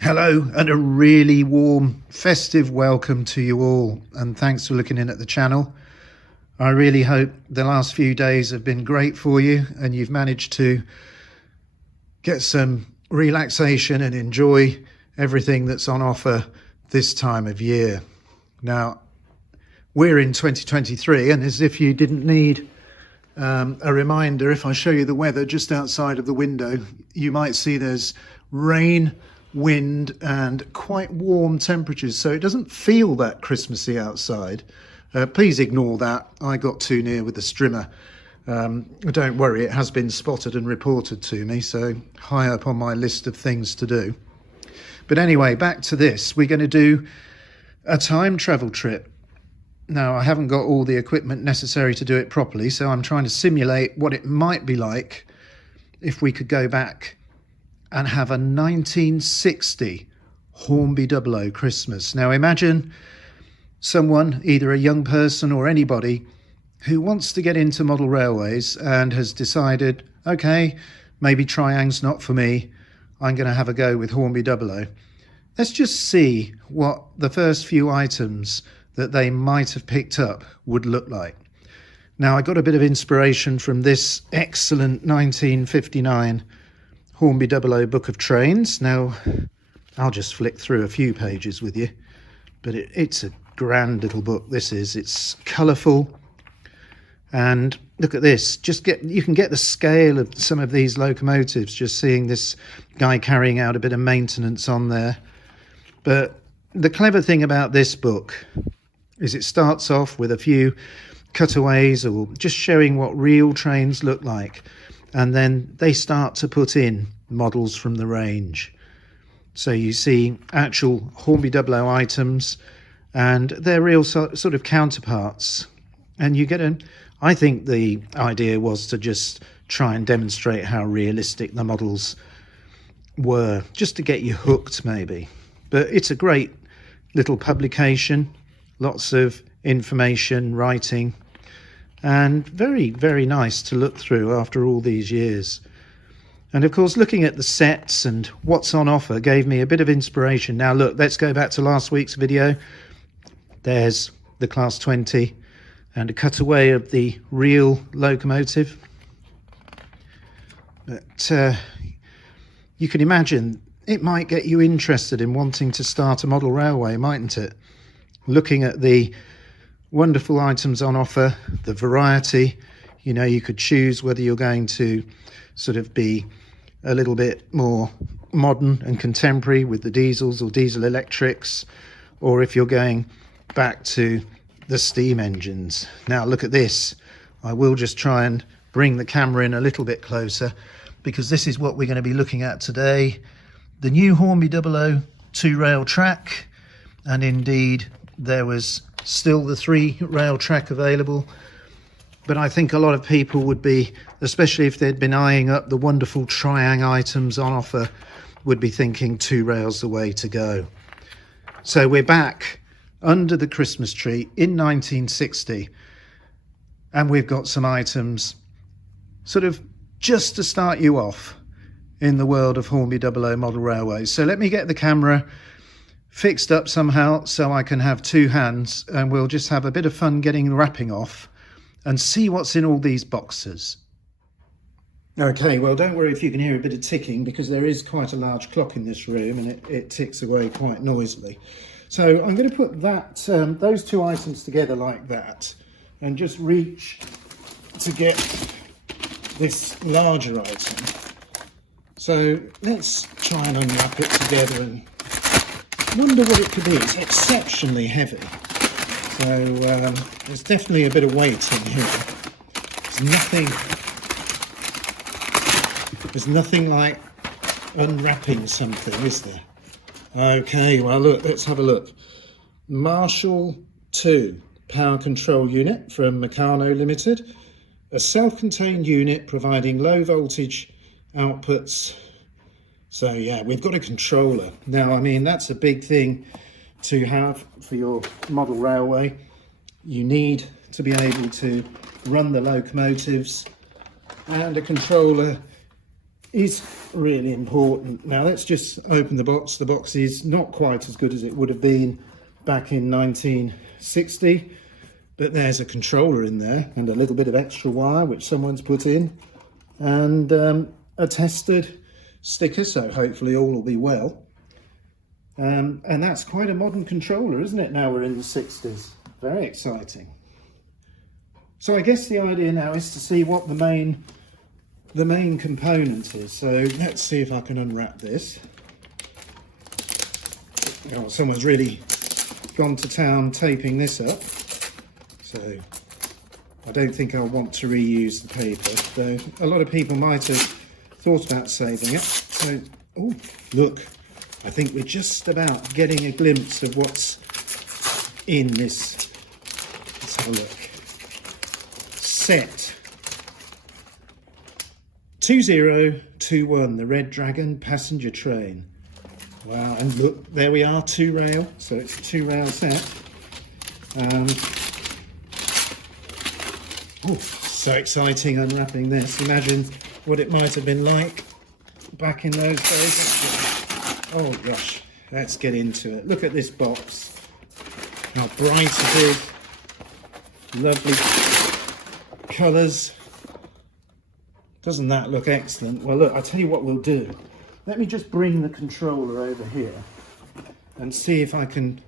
Hello and a really warm festive welcome to you all, and thanks for looking in at the channel. I really hope the last few days have been great for you and you've managed to get some relaxation and enjoy everything that's on offer this time of year. Now we're in 2023, and as if you didn't need a reminder, if I show you the weather just outside of the window, you might see there's rain, wind and quite warm temperatures, so it doesn't feel that Christmassy outside. Please ignore that. I got too near with the strimmer. Don't worry, it has been spotted and reported to me, so high up on my list of things to do. But anyway, back to this. We're going to do a time travel trip. Now, I haven't got all the equipment necessary to do it properly, so I'm trying to simulate what it might be like if we could go back and have a 1960 Hornby Dublo Christmas. Now imagine someone, either a young person or anybody, who wants to get into model railways and has decided, okay, maybe Triang's not for me, I'm going to have a go with Hornby Dublo. Let's just see what the first few items that they might have picked up would look like. Now, I got a bit of inspiration from this excellent 1959 Hornby Dublo book of trains. Now, I'll just flick through a few pages with you, but it's a grand little book. This is. It's colourful, and look at this. You can get the scale of some of these locomotives just seeing this guy carrying out a bit of maintenance on there. But the clever thing about this book is it starts off with a few cutaways or just showing what real trains look like. And then they start to put in models from the range. So you see actual Hornby Dublo items and their real sort of counterparts. And you get I think the idea was to just try and demonstrate how realistic the models were, just to get you hooked maybe. But it's a great little publication, lots of information, writing, and very, very nice to look through after all these years. And of course, looking at the sets and what's on offer gave me a bit of inspiration. Now look, let's go back to last week's video. There's the Class 20 and a cutaway of the real locomotive. But you can imagine it might get you interested in wanting to start a model railway, mightn't it? Looking at the wonderful items on offer, the variety, you know, you could choose whether you're going to sort of be a little bit more modern and contemporary with the diesels or diesel electrics, or if you're going back to the steam engines. Now look at this. I will just try and bring the camera in a little bit closer, because this is what we're going to be looking at today. The new Hornby Dublo 2-rail track, and indeed there was still the 3-rail track available, but I think a lot of people would be, especially if they'd been eyeing up the wonderful Triang items on offer, would be thinking 2 rails the way to go. So we're back under the Christmas tree in 1960, and we've got some items sort of just to start you off in the world of Hornby Dublo model railways. So let me get the camera fixed up somehow so I can have 2 hands, and we'll just have a bit of fun getting the wrapping off and see what's in all these boxes. Okay, well, don't worry if you can hear a bit of ticking, because there is quite a large clock in this room and it ticks away quite noisily. So I'm going to put that those 2 items together like that and just reach to get this larger item. So let's try and unwrap it together and wonder what it could be. It's exceptionally heavy, so there's definitely a bit of weight in here. There's nothing like unwrapping something, is there? Okay, well look, let's have a look. Marshall 2 power control unit from Meccano Limited, a self-contained unit providing low voltage outputs. So yeah, we've got a controller. Now, I mean, that's a big thing to have for your model railway. You need to be able to run the locomotives, and a controller is really important. Now let's just open the box. The box is not quite as good as it would have been back in 1960, but there's a controller in there and a little bit of extra wire which someone's put in, and a tested sticker, so hopefully all will be well. And that's quite a modern controller, isn't it? Now we're in the 60s. Very exciting. So I guess the idea now is to see what the main component is. So let's see if I can unwrap this. Oh, someone's really gone to town taping this up, so I don't think I'll want to reuse the paper, though a lot of people might have thought about saving it. So, oh look, I think we're just about getting a glimpse of what's in this. Let's have a look. Set 2021, the Red Dragon passenger train. Wow, and look, there we are, 2-rail, so it's a 2-rail set. Oh, so exciting unwrapping this. Imagine what it might have been like back in those days. Oh gosh, let's get into it. Look at this box, how bright it is, lovely colours. Doesn't that look excellent? Well look, I'll tell you what we'll do. Let me just bring the controller over here and see if I can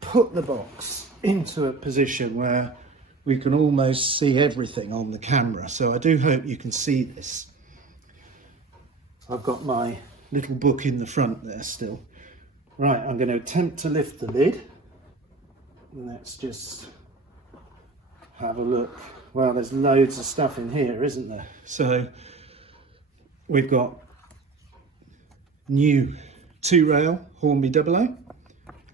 put the box into a position where we can almost see everything on the camera. So I do hope you can see this. I've got my little book in the front there still. Right, I'm going to attempt to lift the lid. Let's just have a look. Well, there's loads of stuff in here, isn't there? So we've got new 2-rail Hornby Dublo,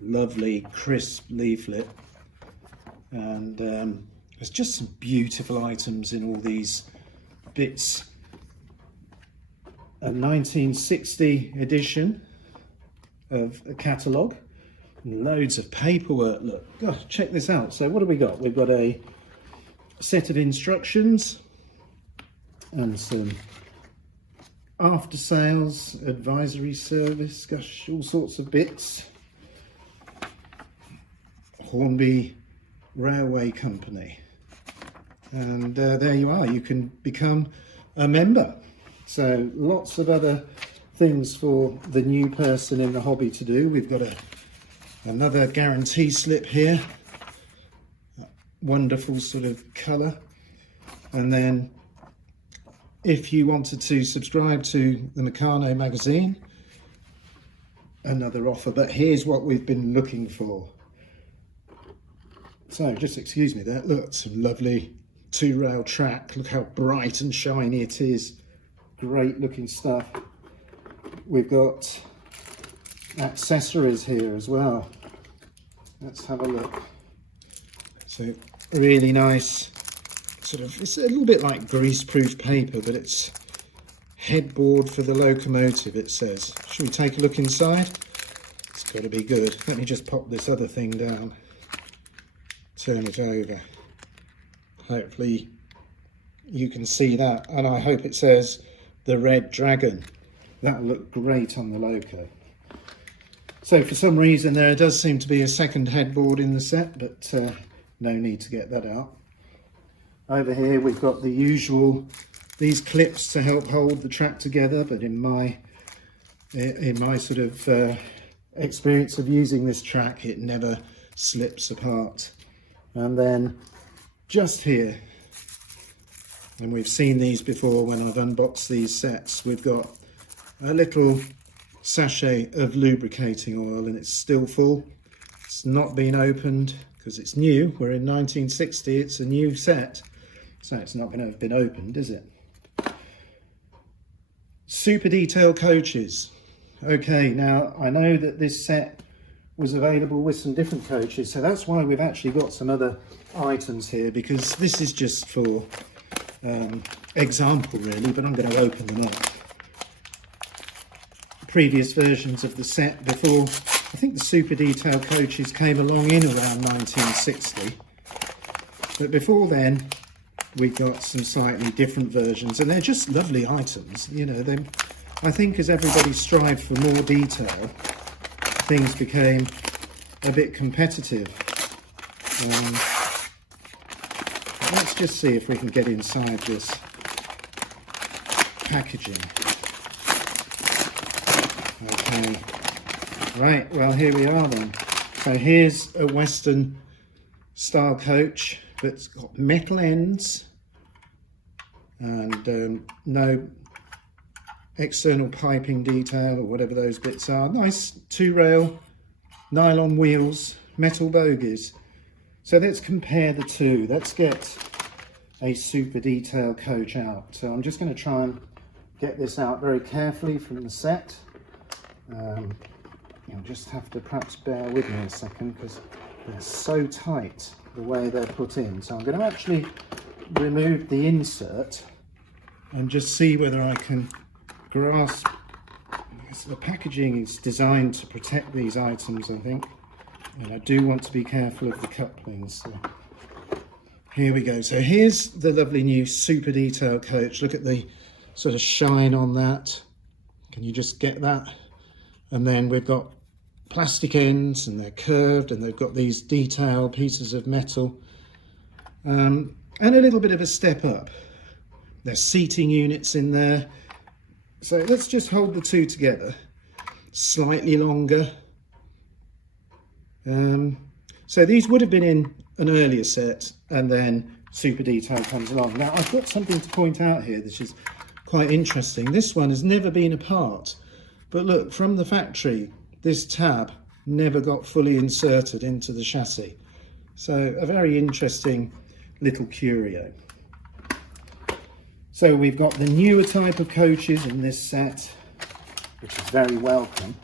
lovely crisp leaflet, and there's just some beautiful items in all these bits. A 1960 edition of a catalogue, loads of paperwork. Look, gosh, check this out. So what have we got? We've got a set of instructions and some after sales advisory service, gosh, all sorts of bits. Hornby Railway Company, and there you are, you can become a member. So lots of other things for the new person in the hobby to do. We've got another guarantee slip here, wonderful sort of colour, and then if you wanted to subscribe to the Meccano magazine, another offer. But here's what we've been looking for. So just excuse me there, look, some lovely 2-rail track. Look how bright and shiny it is. Great looking stuff. We've got accessories here as well. Let's have a look. So really nice. Sort of, it's a little bit like greaseproof paper, but it's headboard for the locomotive, it says. Should we take a look inside? It's got to be good. Let me just pop this other thing down, turn it over. Hopefully you can see that, and I hope it says the Red Dragon. That'll look great on the loco. So for some reason there does seem to be a second headboard in the set, but no need to get that out. Over here we've got the usual, these clips to help hold the track together, but in my sort of experience of using this track, it never slips apart. And then just here, and we've seen these before when I've unboxed these sets, we've got a little sachet of lubricating oil, and it's still full. It's not been opened because it's new. We're in 1960, it's a new set. So it's not going to have been opened, is it? Super detail coaches. Okay, now I know that this set was available with some different coaches, so that's why we've actually got some other items here, because this is just for example really, but I'm going to open them up. Previous versions of the set before, I think the super detail coaches came along in around 1960, but before then we've got some slightly different versions, and they're just lovely items. You know, I think as everybody strived for more detail, things became a bit competitive. Let's just see if we can get inside this packaging. Okay, right, well, here we are then. So here's a Western style coach that's got metal ends and no external piping detail or whatever those bits are. Nice 2-rail nylon wheels, metal bogies. So let's compare the two. Let's get a super detailed coach out. So I'm just going to try and get this out very carefully from the set. You'll just have to perhaps bear with me a second because they're so tight the way they're put in. So I'm going to actually remove the insert and just see whether I can grasp. The packaging is designed to protect these items, I think, and I do want to be careful of the couplings. So here we go. So here's the lovely new super detailed coach. Look at the sort of shine on that. Can you just get that? And then we've got plastic ends, and they're curved, and they've got these detailed pieces of metal, and a little bit of a step up. There's seating units in there. So let's just hold the two together. Slightly longer. So these would have been in an earlier set, and then super detail comes along. Now I've got something to point out here, which is quite interesting. This one has never been apart, but look, from the factory, this tab never got fully inserted into the chassis. So a very interesting little curio. So we've got the newer type of coaches in this set, which is very welcome.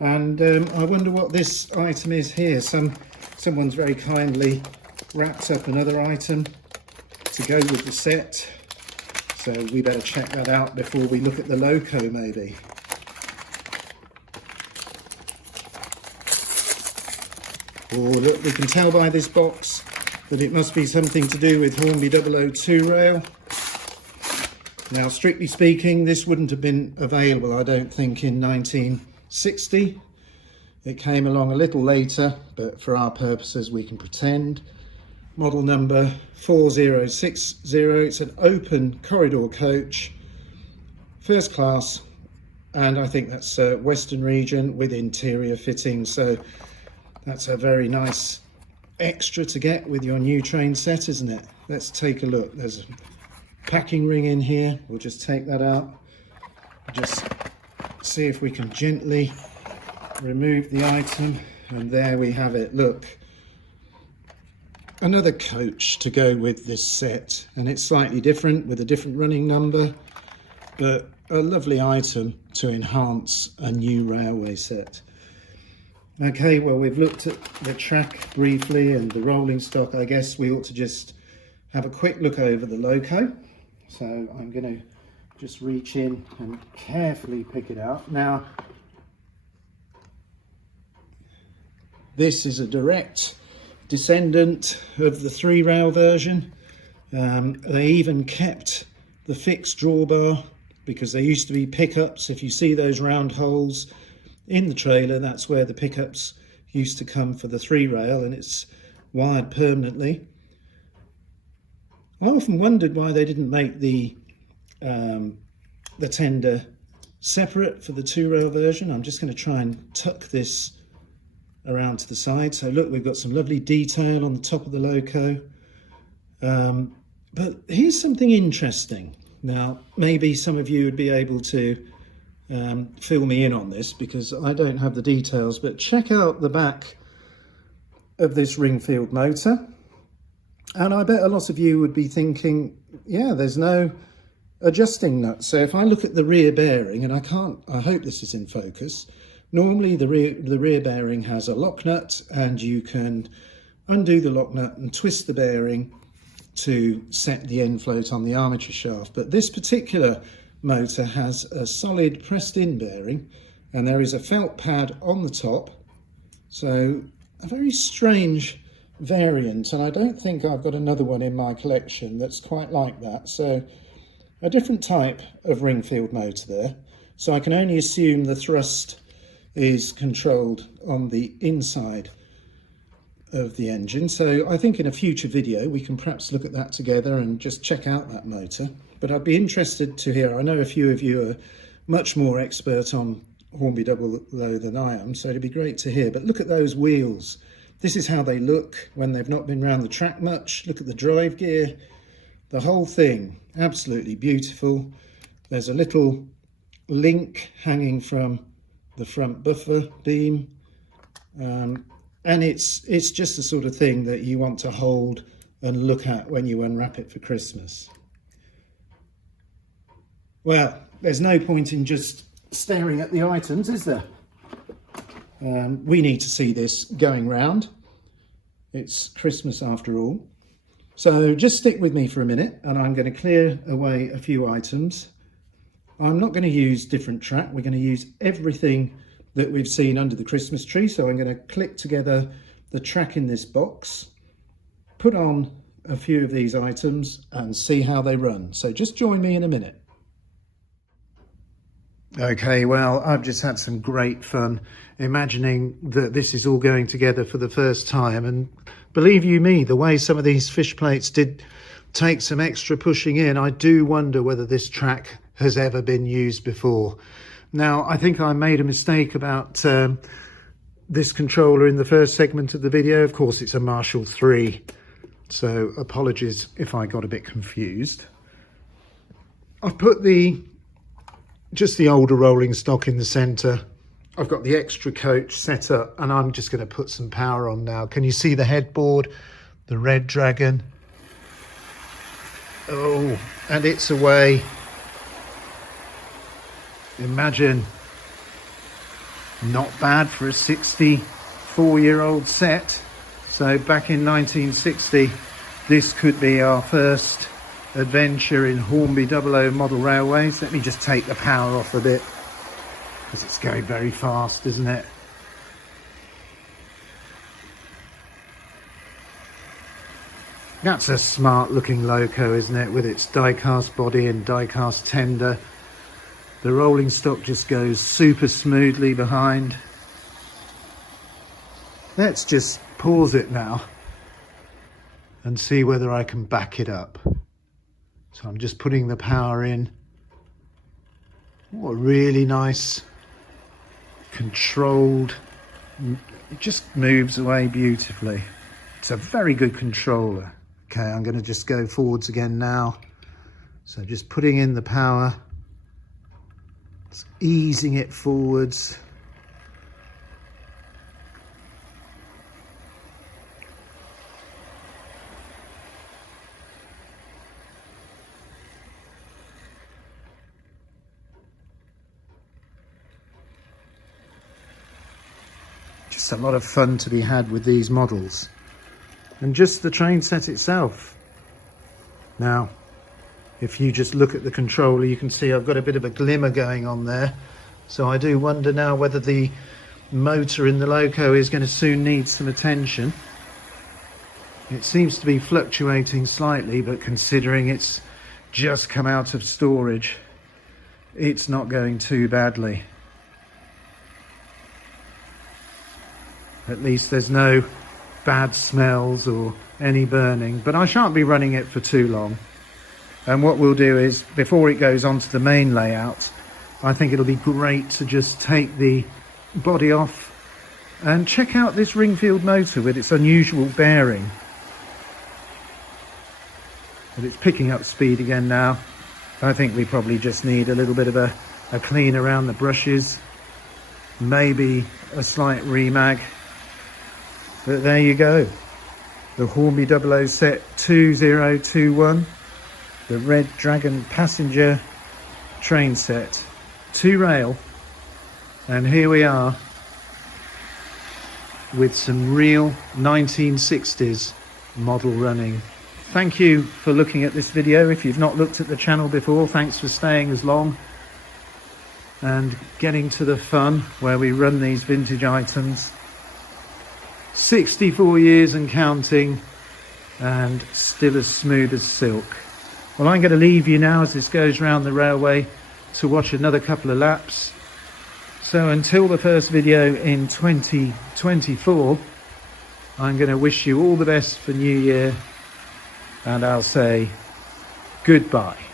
And I wonder what this item is here. Someone's very kindly wrapped up another item to go with the set. So we better check that out before we look at the loco maybe. Oh look, we can tell by this box that it must be something to do with Hornby Dublo 2-rail. Now, strictly speaking, this wouldn't have been available, I don't think, in 1960. It came along a little later, but for our purposes, we can pretend. Model number 4060. It's an open corridor coach, first class, and I think that's Western region with interior fitting. So that's a very nice extra to get with your new train set, isn't it? Let's take a look. There's a packing ring in here. We'll just take that out. Just see if we can gently remove the item, and there we have it. Look, another coach to go with this set, and it's slightly different with a different running number, but a lovely item to enhance a new railway set. Okay, well, we've looked at the track briefly and the rolling stock. I guess we ought to just have a quick look over the loco. So I'm going to just reach in and carefully pick it out. Now, this is a direct descendant of the 3-rail version. They even kept the fixed drawbar because there used to be pickups. If you see those round holes in the trailer, that's where the pickups used to come for the 3-rail, and it's wired permanently. I often wondered why they didn't make the tender separate for the 2-rail version. I'm just going to try and tuck this around to the side. So look, we've got some lovely detail on the top of the loco. But here's something interesting. Now, maybe some of you would be able to fill me in on this because I don't have the details, but check out the back of this Ringfield motor. And I bet a lot of you would be thinking, yeah, there's no adjusting nut. So if I look at the rear bearing, and I hope this is in focus. Normally the rear bearing has a lock nut, and you can undo the lock nut and twist the bearing to set the end float on the armature shaft. But this particular motor has a solid pressed in bearing, and there is a felt pad on the top. So a very strange variant, and I don't think I've got another one in my collection that's quite like that. So a different type of ring-field motor there. So I can only assume the thrust is controlled on the inside of the engine. So I think in a future video we can perhaps look at that together and just check out that motor. But I'd be interested to hear, I know a few of you are much more expert on Hornby Dublo than I am, so it'd be great to hear. But look at those wheels. This is how they look when they've not been around the track much. Look at the drive gear, the whole thing, absolutely beautiful. There's a little link hanging from the front buffer beam, and it's just the sort of thing that you want to hold and look at when you unwrap it for Christmas. Well, there's no point in just staring at the items, is there? We need to see this going round. It's Christmas after all. So just stick with me for a minute and I'm going to clear away a few items. I'm not going to use different track. We're going to use everything that we've seen under the Christmas tree. So I'm going to click together the track in this box, put on a few of these items and see how they run. So just join me in a minute. Okay, well, I've just had some great fun imagining that this is all going together for the first time, and believe you me, the way some of these fish plates did take some extra pushing in, I do wonder whether this track has ever been used before. Now, I think I made a mistake about this controller in the first segment of the video. Of course, it's a Marshall 3, so apologies if I got a bit confused. I've put just the older rolling stock in the center. I've got the extra coach set up and I'm just going to put some power on now. Can you see the headboard, the Red Dragon? Oh, and it's away. Imagine, not bad for a 64-year-old set. So back in 1960, this could be our first adventure in Hornby Dublo model railways. Let me just take the power off a bit because it's going very fast, isn't it? That's a smart looking loco, isn't it, with its die-cast body and die-cast tender. The rolling stock just goes super smoothly behind. Let's just pause it now and see whether I can back it up. So I'm just putting the power in. What a really nice, controlled, it just moves away beautifully. It's a very good controller. Okay, I'm going to just go forwards again now. So just putting in the power, just easing it forwards. Just a lot of fun to be had with these models. And just the train set itself. Now, if you just look at the controller, you can see I've got a bit of a glimmer going on there. So I do wonder now whether the motor in the loco is going to soon need some attention. It seems to be fluctuating slightly, but considering it's just come out of storage, it's not going too badly. At least there's no bad smells or any burning, but I shan't be running it for too long. And what we'll do is, before it goes onto the main layout, I think it'll be great to just take the body off and check out this ring-field motor with its unusual bearing. But it's picking up speed again now. I think we probably just need a little bit of a clean around the brushes, maybe a slight remag. But there you go, the Hornby Dublo set 2021, the Red Dragon passenger train set, 2 rail, and here we are with some real 1960s model running. Thank you for looking at this video. If you've not looked at the channel before, thanks for staying as long and getting to the fun where we run these vintage items. 64 years and counting, and still as smooth as silk. Well, I'm going to leave you now as this goes round the railway to watch another couple of laps. So until the first video in 2024, I'm going to wish you all the best for New Year, and I'll say goodbye.